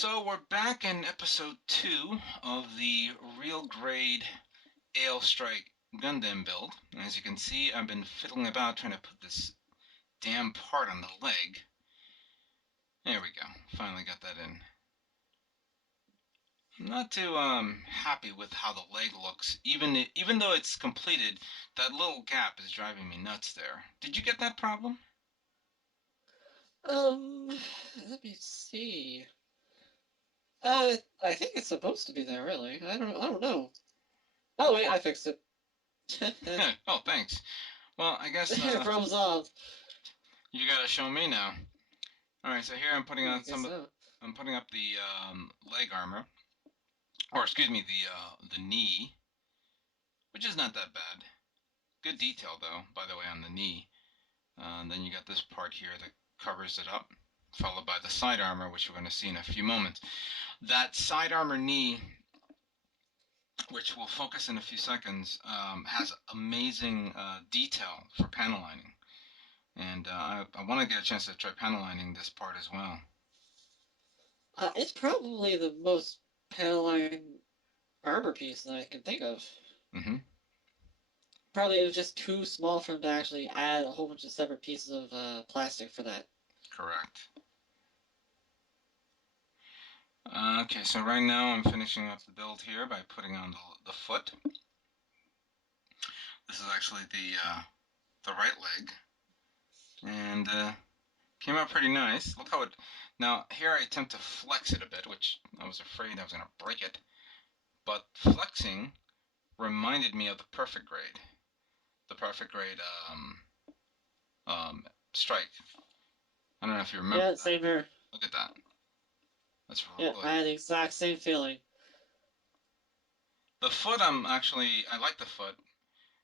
So we're back in episode 2 of the real grade Ale Strike Gundam build. As you can see, I've been fiddling about trying to put this damn part on the leg. There we go. Finally got that in. I'm not too happy with how the leg looks. Even though it's completed, that little gap is driving me nuts there. Did you get that problem? Um, Let me see. I think it's supposed to be there, really. I don't know. Oh, wait, Or I fixed it. oh, thanks. Well, I guess Problem solved. you gotta show me now. All right, so here I'm putting I on guess so. I'm putting up the leg armor, or excuse me, the knee, which is not that bad. Good detail though, by the way, on the knee. And then you got this part here that covers it up, followed by the side armor, which we're going to see in a few moments. That side armor knee, which we'll focus in a few seconds, has amazing detail for panel lining. And I want to get a chance to try panel lining this part as well. It's probably the most panel-line armor piece that I can think of. Hmm. Probably it was just too small for them to actually add a whole bunch of separate pieces of plastic for that. Correct. Okay, so right now I'm finishing up the build here by putting on the foot. This is actually the right leg, and came out pretty nice. Look how it. Now here I attempt to flex it a bit, which I was afraid I was going to break it. But flexing reminded me of the perfect grade, the perfect grade um, strike. I don't know if you remember Yeah, that. same here. Look at that. That's Yeah, really I had the exact same feeling. the foot. I like the foot,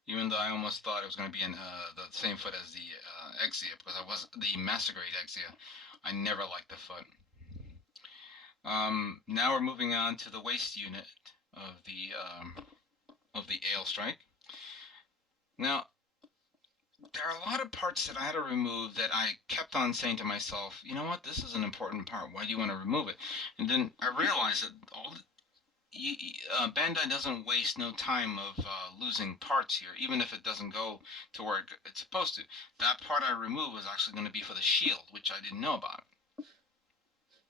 even though I almost thought it was going to be in the same foot as the Exia because I was the Master Grade Exia. I never liked the foot. Now we're moving on to the waist unit of the Ale Strike. Now there are a lot of parts that I had to remove that I kept on saying to myself, you know what, this is an important part. Why do you want to remove it? And then I realized that Bandai doesn't waste no time of losing parts here, even if it doesn't go to where it's supposed to. That part I removed was actually going to be for the shield, which I didn't know about.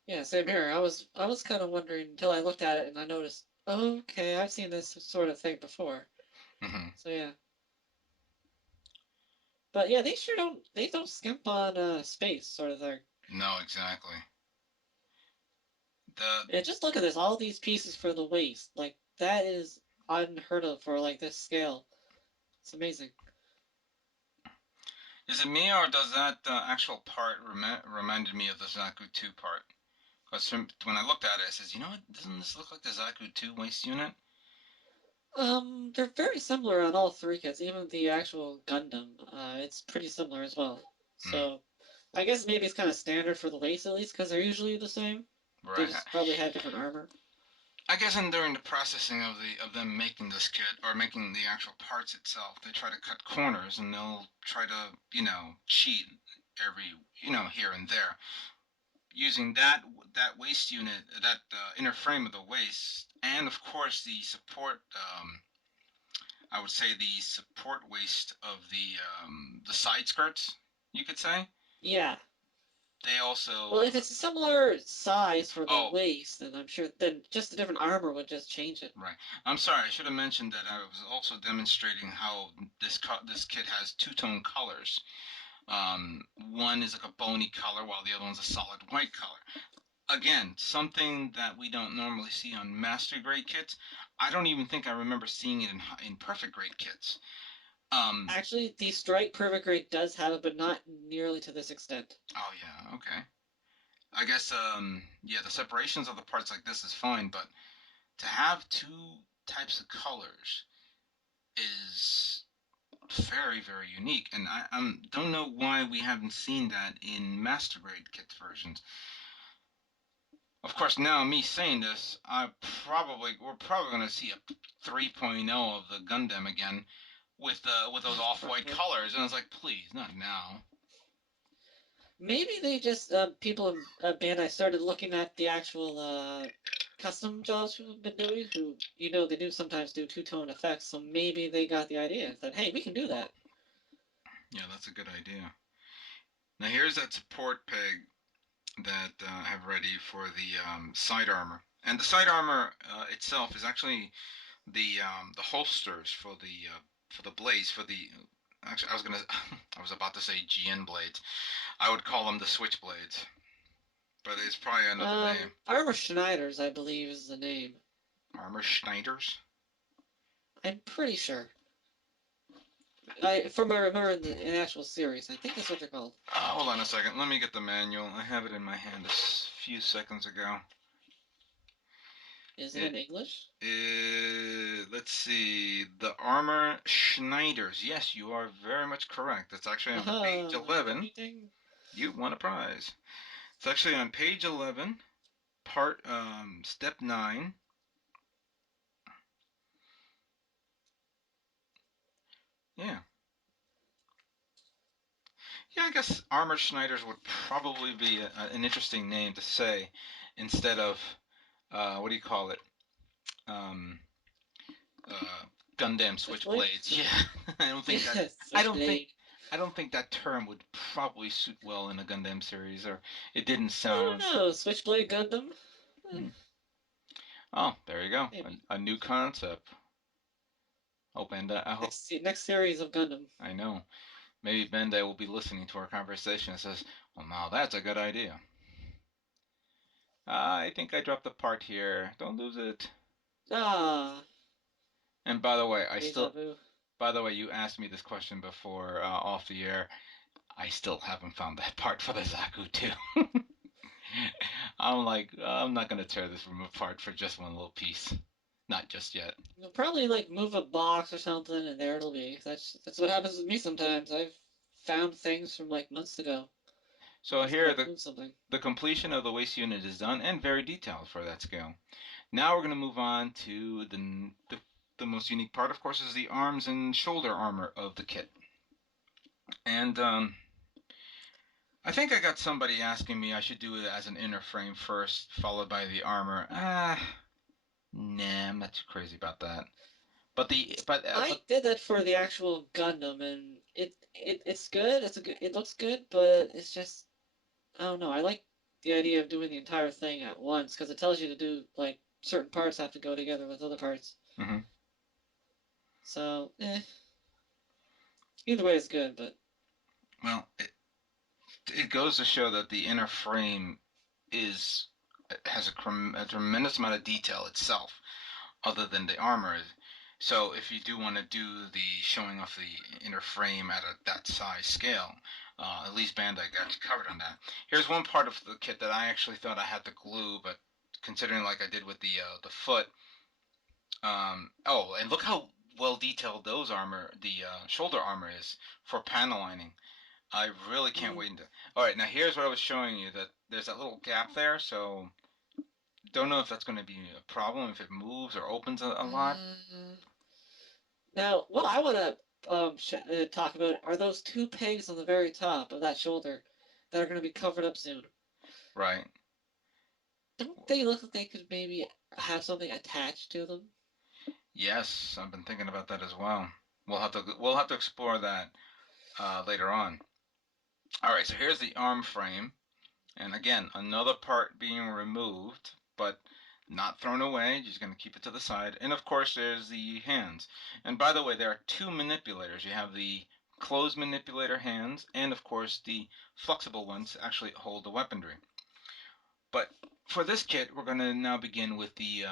Yeah, same here. I was kind of wondering until I looked at it and I noticed, okay, I've seen this sort of thing before. Hmm. So yeah. But yeah, they don't skimp on space sort of thing. No, exactly. The And just look at this, all these pieces for the waist. Like that is unheard of for like this scale. It's amazing. Is it me or does that actual part reminded me of the Zaku 2 part? Because when I looked at it, I says, you know what? Doesn't this look like the Zaku 2 waist unit? They're very similar on all three kits, even the actual Gundam. It's pretty similar as well. Mm, So I guess maybe it's kind of standard for the waist at least, because they're usually the same. They right. just probably have different armor. I guess in during the processing of them making this kit or making the actual parts itself, they try to cut corners and they'll try to cheat every here and there using that waist unit, that inner frame of the waist, and of course the support. I would say the support waist of the side skirts. You could say Yeah. they Well, also. if it's a similar size for the Oh, waist, then I'm sure then just the different armor would just change it. right. I'm sorry. I should have mentioned that I was also demonstrating how this kit has two-tone colors. One is like a bony color, while the other one's a solid white color. Again, something that we don't normally see on master grade kits. I don't even think I remember seeing it in perfect grade kits. Um. Actually, the Strike Perfect Grade does have it, but not nearly to this extent. Oh yeah. Okay. I guess yeah, the separations of the parts like this is fine, but to have two types of colors is very unique, and I don't know why we haven't seen that in master grade kit versions. Of course, now me saying this, we're probably going to see a 3.0 of the Gundam again with those off-white Probably. colors, and it's like, please, not now. Maybe they just people in Bandai started looking at the actual custom jobs people have been doing. Who they do sometimes do two-tone effects, so maybe they got the idea and said, "Hey, we can do that." Yeah, that's a good idea. Now here's that support peg that I have ready for the side armor. And the side armor itself is actually the holsters for the blades for the. Actually, I was gonna I was about to say GN blades. I would call them the switch blades, but it's probably another name. Armor Schneiders, I believe, is the name. Armor Schneiders. I'm pretty sure. From what I remember in the actual series, I think that's what they're called. Hold on a second. Let me get the manual. I have it in my hand a few seconds ago. Is it It in English? let's see. The Armor Schneiders. Yes, you are very much correct. It's actually on page Ding 11. ding ding. You won a prize. It's actually on page 11, part step 9. Yeah. Yeah, I guess Armor Schneiders would probably be an interesting name to say instead of what do you call it? Um, uh, Gundam Switchblade? Switchblades. Yeah, I don't think that. Yes, I don't think. Switchblade. I don't think that term would probably suit well in a Gundam series, or it didn't I sound. don't know. Switchblade Gundam? Eh, Hmm. Oh, there you go. maybe. A new concept. Hope and I hope. Next series of Gundam. I know. Maybe Bandai will be listening to our conversation and says, "Well, now that's a good idea." I think I dropped a part here. Don't lose it. Ah, And by the way, I deja still. vu. By the way, you asked me this question before off the air. I still haven't found that part for the Zaku too. I'm like, I'm not gonna tear this room apart for just one little piece. Not just yet. You'll probably like move a box or something, and there it'll be. That's what happens with me sometimes. I've found things from like months ago. So Just here, gotta move something. the completion of the waist unit is done and very detailed for that scale. Now we're gonna move on to the most unique part, of course, is the arms and shoulder armor of the kit. And I think I got somebody asking me I should do it as an inner frame first, followed by the armor. Nah, I'm not too crazy about that. But I did that for the actual Gundam, and it's good. It looks good, but it's just I don't know. I like the idea of doing the entire thing at once because it tells you to do like certain parts have to go together with other parts. mhm. So, either way is good, but Well, it goes to show that the inner frame is has a tremendous amount of detail itself, other than the armor. So if you do want to do the showing off the inner frame at that size scale, at least Bandai got you covered on that. Here's one part of the kit that I actually thought I had to glue, but considering like I did with the foot, oh, and look how well detailed the shoulder armor is for panel lining. I really can't mm, wait until. All right, now here's what I was showing you that there's that little gap there, so don't know if that's going to be a problem if it moves or opens a lot. uh, now what I want to talk about are those two pegs on the very top of that shoulder that are going to be covered up soon. Right. Don't they look like they could maybe have something attached to them? Yes, I've been thinking about that as well. We'll have to explore that later on. All right, so here's the arm frame, and again, another part being removed, but not thrown away. Just going to keep it to the side. And of course, there's the hands. And by the way, there are two manipulators. You have the closed manipulator hands, and of course, the flexible ones to actually hold the weaponry. But for this kit, we're going to now begin with the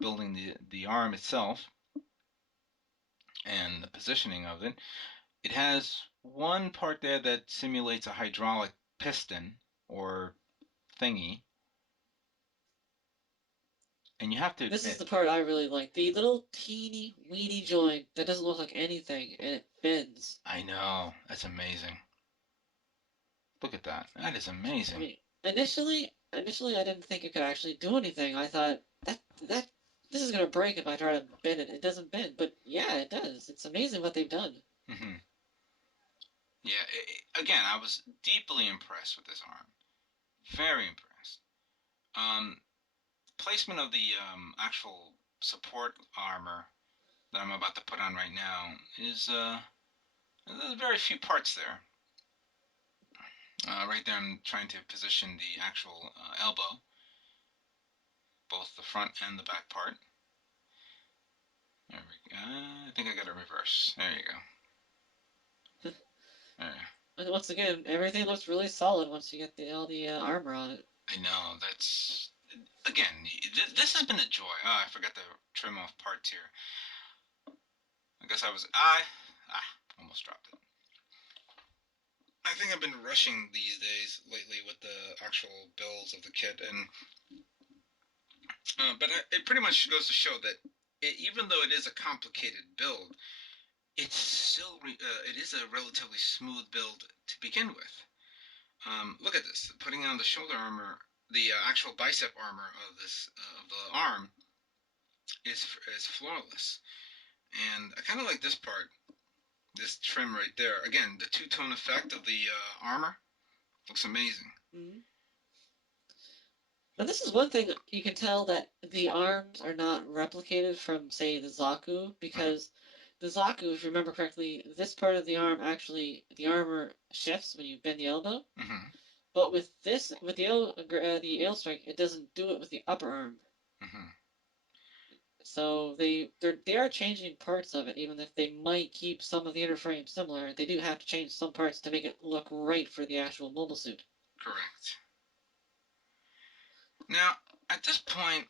building the arm itself and the positioning of it. It has one part there that simulates a hydraulic piston or thingy, and you have to This is admit, the part I really like. The little teeny weeny joint that doesn't look like anything and it bends. I know, that's amazing. Look at that. That is I amazing. mean, initially I didn't think it could actually do anything. I thought that this is gonna break if I try to bend it. It doesn't bend, but yeah, it does. It's amazing what they've done. Hmm. Yeah. Again, I was deeply impressed with this arm. Very impressed. Um, Placement of the actual support armor that I'm about to put on right now is there's very few parts there. Right there, I'm trying to position the actual elbow, both the front and the back part. There we go. I think I got it reverse. There you go. There. And once again, everything looks really solid once you get all the armor on it. I know that's again. This has been a joy. Oh, I forgot to trim off parts here. I guess I almost dropped it. I think I've been rushing these days lately with the actual builds of the kit, and but it pretty much goes to show that even though it is a complicated build, it's still it is a relatively smooth build to begin with. Look at this, putting on the shoulder armor, the actual bicep armor of this of the arm is flawless, and I kind of like this part, this trim right there. Again, the two-tone effect of the armor looks amazing. Mm-hmm. Now this is one thing you can tell that the arms are not replicated from, say, the Zaku, Hmm. because the Zaku, if you remember correctly, this part of the arm actually, the armor shifts when you bend the elbow. Hmm. But with this, with the ale strike, it doesn't do it with the upper arm. Hmm. So they are changing parts of it, even if they might keep some of the inner frame similar. They do have to change some parts to make it look right for the actual mobile suit. Correct. Now, at this point,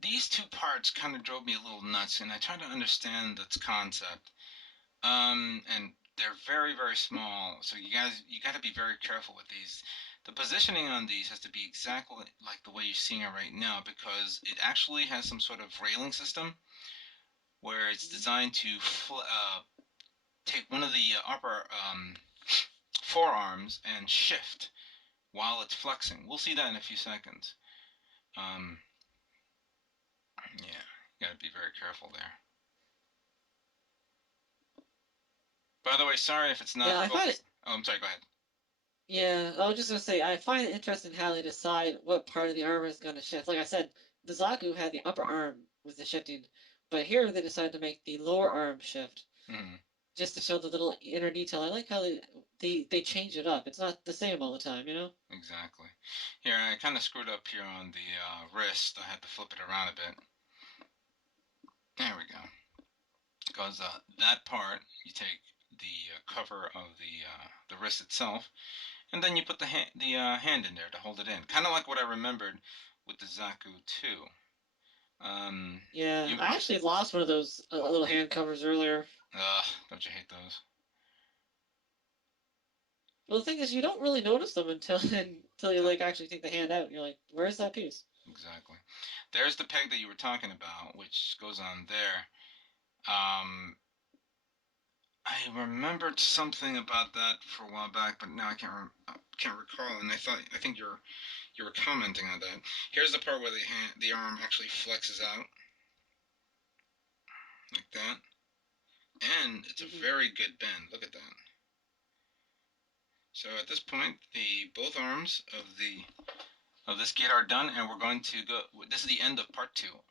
these two parts kind of drove me a little nuts, and I tried to understand its concept. And they're very, very small, so you got to be very careful with these. The positioning on these has to be exactly like the way you're seeing it right now, because it actually has some sort of railing system where it's Mhm. designed to take one of the upper forearms and shift while it's flexing. We'll see that in a few seconds. Um, yeah, you got to be very careful there. By the way, sorry if it's not Yeah, I find it. focused. Oh, I'm sorry. Go ahead. Yeah, I was just gonna say I find it interesting how they decide what part of the armor is gonna shift. Like I said, the Zaku had the upper arm with the shifting, but here they decided to make the lower arm shift Hmm. just to show the little inner detail. I like how they change it up. It's not the same all the time, you know? Exactly. Here, I kind of screwed up here on the wrist. I had to flip it around a bit. There we go. Because that part, you take the cover of the wrist itself, and then you put the hand in there to hold it in. Kind of like what I remembered with the Zaku too. Um, Yeah, you, I actually lost one of those little hand covers earlier. don't you hate those? Well, the thing is, you don't really notice them until until you Till like actually take the hand out. And you're like, where's that piece? exactly. There's the peg that you were talking about, which goes on there. Um, I remembered something about that for a while back, but now can't recall. And I think you were commenting on that. Here's the part where the arm actually flexes out like that, and it's a Hmm. very good bend. Look at that. So at this point, the both arms of the of this gate are done, and we're going to go. This is the end of part two.